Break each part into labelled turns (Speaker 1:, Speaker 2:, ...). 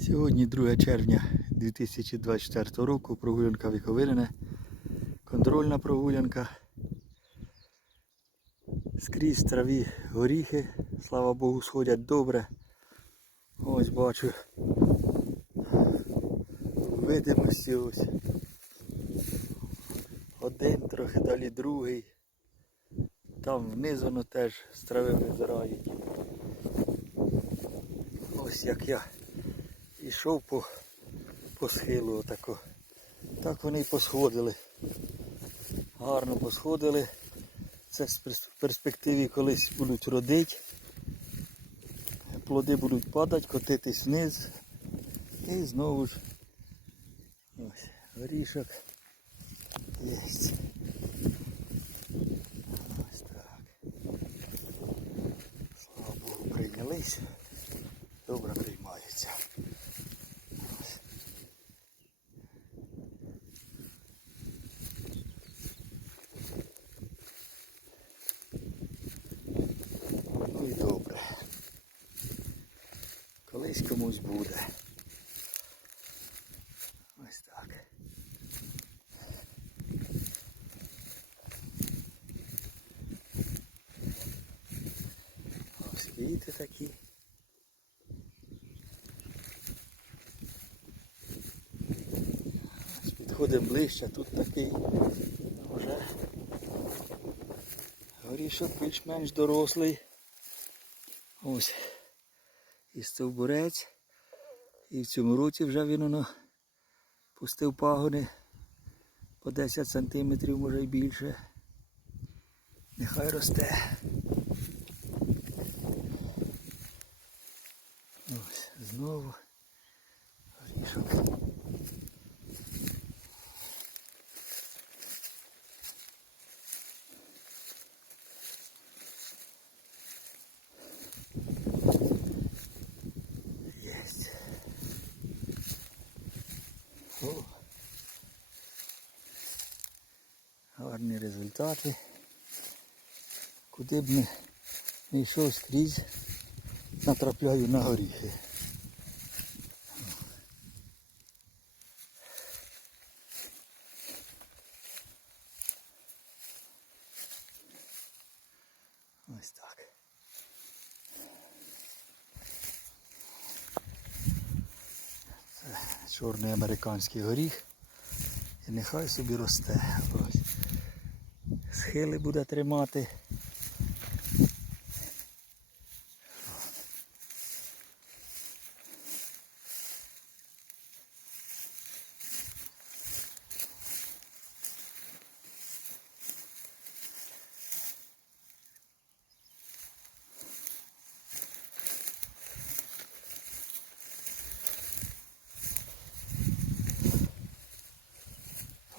Speaker 1: Сьогодні 2 червня 2024 року. Прогулянка Віковирине. Контрольна прогулянка. Скрізь траві горіхи, слава Богу, сходять добре. Ось бачу. Видимості ось. Один, трохи далі другий. Там вниз воно теж з трави визирають. Ось як я йшов по, по схилу отако. Так вони й посходили. Гарно посходили. Це в перспективі колись будуть родити. Плоди будуть падати, котитись вниз. І знову ж ось горішок. Єсть. Ось так. Слава Богу, прийнялись. Добре приймаються. Ось. Ну і добре. Колись комусь буде. Ось так. Ось квіти такі. Ось Підходимо ближче, тут такий вже горішок більш-менш дорослий. Ось. І стовбурець. І в цьому році вже він воно пустив пагони по 10 сантиметрів, може й більше. Нехай росте. Ось, знову горішок. Гарні результати. Куди б не, йшов скрізь, натрапляю на горіхи. Ось так. Чорний американський горіх. І нехай собі росте. Схили буде тримати.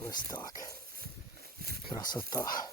Speaker 1: Ось так. Красота.